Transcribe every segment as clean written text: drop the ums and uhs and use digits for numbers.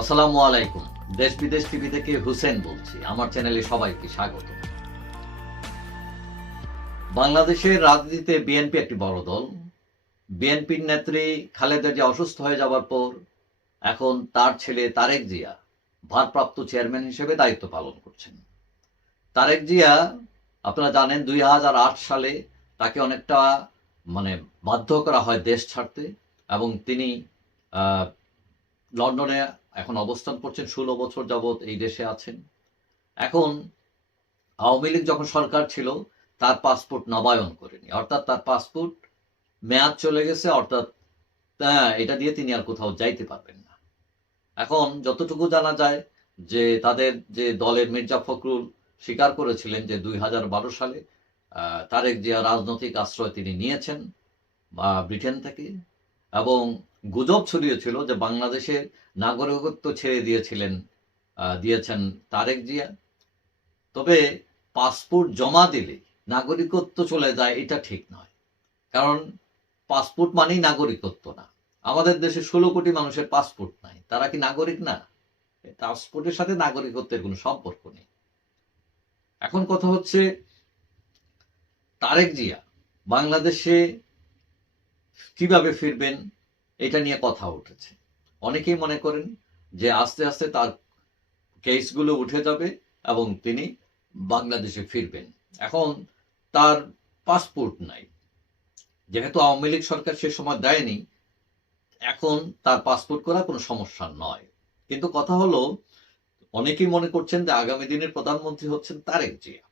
আসসালামু আলাইকুম। দেশ বিদেশ টিভি থেকে হুসেন বলছি। আমার চ্যানেলে সবাইকে স্বাগত। বাংলাদেশের রাজনীতিতে বিএনপি একটি বড় দল। বিএনপির নেত্রী খালেদা জিয়া অসুস্থ হয়ে যাবার পর এখন তার ছেলে তারেক জিয়া ভারপ্রাপ্ত চেয়ারম্যান হিসেবে দায়িত্ব পালন করছেন। তারেক জিয়া, আপনারা জানেন, 2008 সালে তাকে অনেকটা মানে বাধ্য করা হয় দেশ ছাড়তে, এবং তিনি আহ, লন্ডনে এখন অবস্থান করছেন। 16 বছর যাবৎ এই দেশে আছেন। এখন আওয়ামী লীগ যখন সরকার ছিল, তার পাসপোর্ট নবায়ন করেনি, অর্থাৎ তার পাসপোর্ট মেয়াদ চলে গেছে, অর্থাৎ এটা দিয়ে তিনি আর কোথাও যাইতে পারবেন না। এখন যতটুকু জানা যায় যে তাদের যে দলের মির্জা ফখরুল স্বীকার করেছিলেন যে 2012 সালে তারেক জিয়া রাজনৈতিক আশ্রয় তিনি নিয়েছেন ব্রিটেন থেকে, এবং গুজব ছড়িয়েছিল যে বাংলাদেশের নাগরিকত্ব ছেড়ে দিয়েছেন তারেক জিয়া। তবে পাসপোর্ট জমা দিলে নাগরিকত্ব চলে যায়, এটা ঠিক নয়। কারণ পাসপোর্ট মানেই নাগরিকত্ব না। আমাদের দেশে 16 কোটি মানুষের পাসপোর্ট নাই, তারা কি নাগরিক না? পাসপোর্টের সাথে নাগরিকত্বের কোনো সম্পর্ক নেই। এখন কথা হচ্ছে, তারেক জিয়া বাংলাদেশে কিভাবে ফিরবেন, এটা নিয়ে কথা উঠেছে। অনেকেই মনে করেন যে আস্তে আস্তে তার কেসগুলো উঠে যাবে এবং তিনি বাংলাদেশে ফিরবেন। এখন তার পাসপোর্ট নাই, যেহেতু আওয়ামী লীগ সরকার সে সময় দেয়নি, এখন তার পাসপোর্ট করা কোনো সমস্যা নয়। কিন্তু কথা হলো, অনেকেই মনে করছেন যে আগামী দিনের প্রধানমন্ত্রী হচ্ছেন তারেক জিয়া।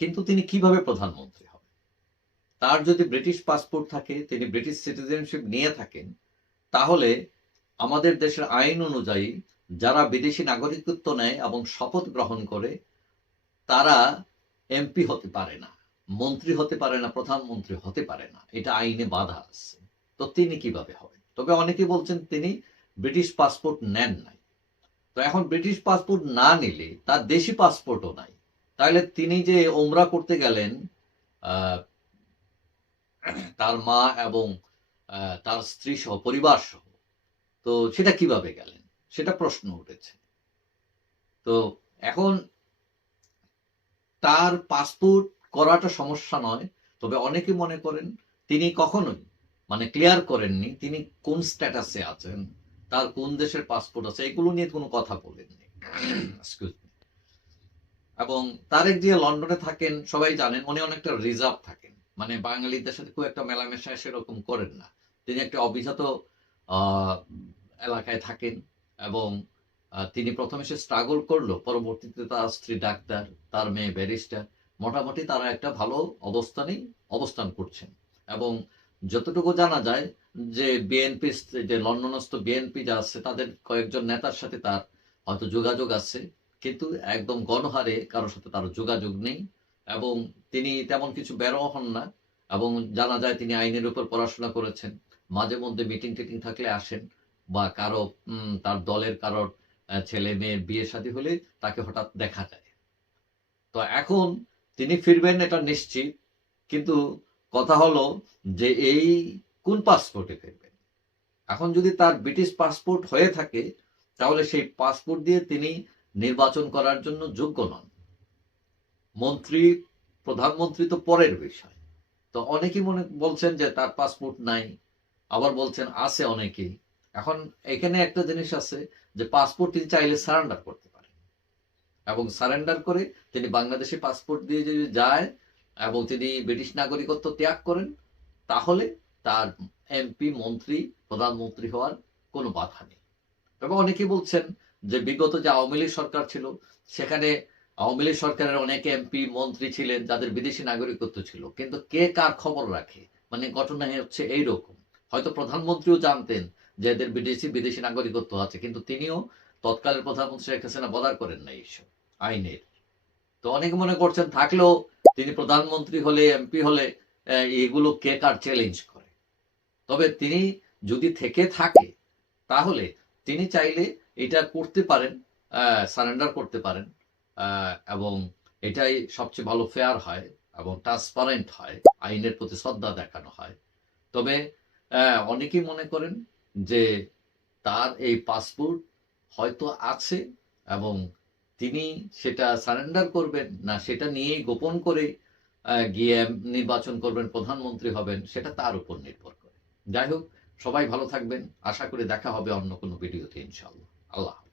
কিন্তু তিনি কিভাবে প্রধানমন্ত্রী হবেন? তার যদি ব্রিটিশ পাসপোর্ট থাকে, তিনি ব্রিটিশ সিটিজেনশিপ নিয়ে থাকেন, তাহলে আমাদের দেশের আইন অনুযায়ী যারা বিদেশি নাগরিকত্ব নেয় এবং শপথ গ্রহণ করে, তারা এমপি হতে পারে না, মন্ত্রী হতে পারে না, প্রধানমন্ত্রী হতে পারে না। এটা আইনে বাধা আছে। তো তিনি কিভাবে হবেন? তবে অনেকে বলছেন তিনি ব্রিটিশ পাসপোর্ট নেন নাই। তো এখন ব্রিটিশ পাসপোর্ট না নিলে তার দেশি পাসপোর্টও নাই, তাহলে তিনি যে ওমরা করতে গেলেন আহ, তার মা এবং তার স্ত্রী সহ, পরিবার সহ, তো সেটা কিভাবে গেলেন, সেটা প্রশ্ন উঠেছে। তো এখন তার পাসপোর্ট করাটা সমস্যা নয়, তবে অনেকে মনে করেন তিনি কখনোই ক্লিয়ার করেননি তিনি কোন স্ট্যাটাসে আছেন, তার কোন দেশের পাসপোর্ট আছে, এগুলো নিয়ে কোনো কথা বলেননি। Excuse me। এবং তারেক জিয়া লন্ডনে থাকেন, সবাই জানেন, উনি অনেকটা রিজার্ভ থাকেন, বাঙালিদের সাথে খুব একটা মেলামেশা সেরকম করেন না। তিনি একটা অভিজাত আহ, এলাকায় থাকেন, এবং তিনি প্রথমে সে স্ট্রাগল করলো, পরবর্তীতে তার স্ত্রী ডাক্তার, তার মেয়ে ব্যারিস্টার, মোটামুটি তারা একটা ভালো অবস্থানেই অবস্থান করছেন। এবং যতটুকু জানা যায় যে বিএনপি, যে লন্ডনস্থ বিএনপি যা আছে, তাদের কয়েকজন নেতার সাথে তার হয়তো যোগাযোগ আছে, কিন্তু একদম গণহারে কারোর সাথে তার যোগাযোগ নেই। এবং তিনি তেমন কিছু বেরো হন না। এবং জানা যায় তিনি আইনের উপর পড়াশোনা করেছেন। মাঝে মধ্যে মিটিং টিটিং থাকলে আসেন, বা কারো তার দলের কারোর ছেলে মেয়ের বিয়ে শাদী হলে তাকে হঠাৎ দেখা যায়। তো এখন তিনি ফিরবেন এটা নিশ্চিত, কিন্তু কথা হলো যে এই কোন পাসপোর্টে ফিরবেন। এখন যদি তার ব্রিটিশ পাসপোর্ট হয়ে থাকে, তাহলে সেই পাসপোর্ট দিয়ে তিনি নির্বাচন করার জন্য যোগ্য নন। মন্ত্রী, প্রধানমন্ত্রী তো পরের বিষয়। তো অনেকেই বলছেন যে তার পাসপোর্ট নাই, আবার বলছেন আছে অনেকেই। এখন এখানে একটা জিনিস আছে, যে পাসপোর্ট তিনি চাইলে সারেন্ডার করতে পারেন, এবং সারেন্ডার করে তিনি বাংলাদেশি পাসপোর্ট দিয়ে যদি যায় এবং তিনি ব্রিটিশ নাগরিকত্ব ত্যাগ করেন, তাহলে তার এমপি, মন্ত্রী, প্রধানমন্ত্রী হওয়ার কোনো বাধা নেই। তবে অনেকেই বলছেন যে বিগত যে আওয়ামী লীগ সরকার ছিল, সেখানে আওয়ামী লীগ সরকারের অনেক এমপি, মন্ত্রী ছিলেন যাদের বিদেশি নাগরিকত্ব ছিল, কিন্তু কে কার খবর রাখে? ঘটনা হচ্ছে এইরকম। হয়তো প্রধানমন্ত্রীও জানতেন যে এদের বিদেশি নাগরিকত্ব আছে, কিন্তু তিনিও তৎকালীন প্রধানমন্ত্রী শেখ হাসিনা বদার করেন না এইসব আইনের। তো অনেকে মনে করছেন থাকলেও তিনি প্রধানমন্ত্রী হলে, এমপি হলে এগুলো কে কার চ্যালেঞ্জ করে। তবে তিনি যদি থেকে থাকে, তাহলে তিনি চাইলে এটা করতে পারেন, সারেন্ডার করতে পারেন, এবং এটাই সবচেয়ে ভালো, ফেয়ার হয় এবং ট্রান্সপারেন্ট হয়, আইনের প্রতি শ্রদ্ধা দেখানো হয়। তবে অনেকেই মনে করেন যে তার এই পাসপোর্ট হয়তো আছে, এবং তিনি সেটা সারেন্ডার করবেন না সেটা নিয়েই গোপন করে গিয়ে নির্বাচন করবেন, প্রধানমন্ত্রী হবেন, সেটা তার উপর নির্ভর করে। যাই হোক, সবাই ভালো থাকবেন। আশা করি দেখা হবে অন্য কোনো ভিডিওতে ইনশাআল্লাহ। আল্লাহ হাফেজ।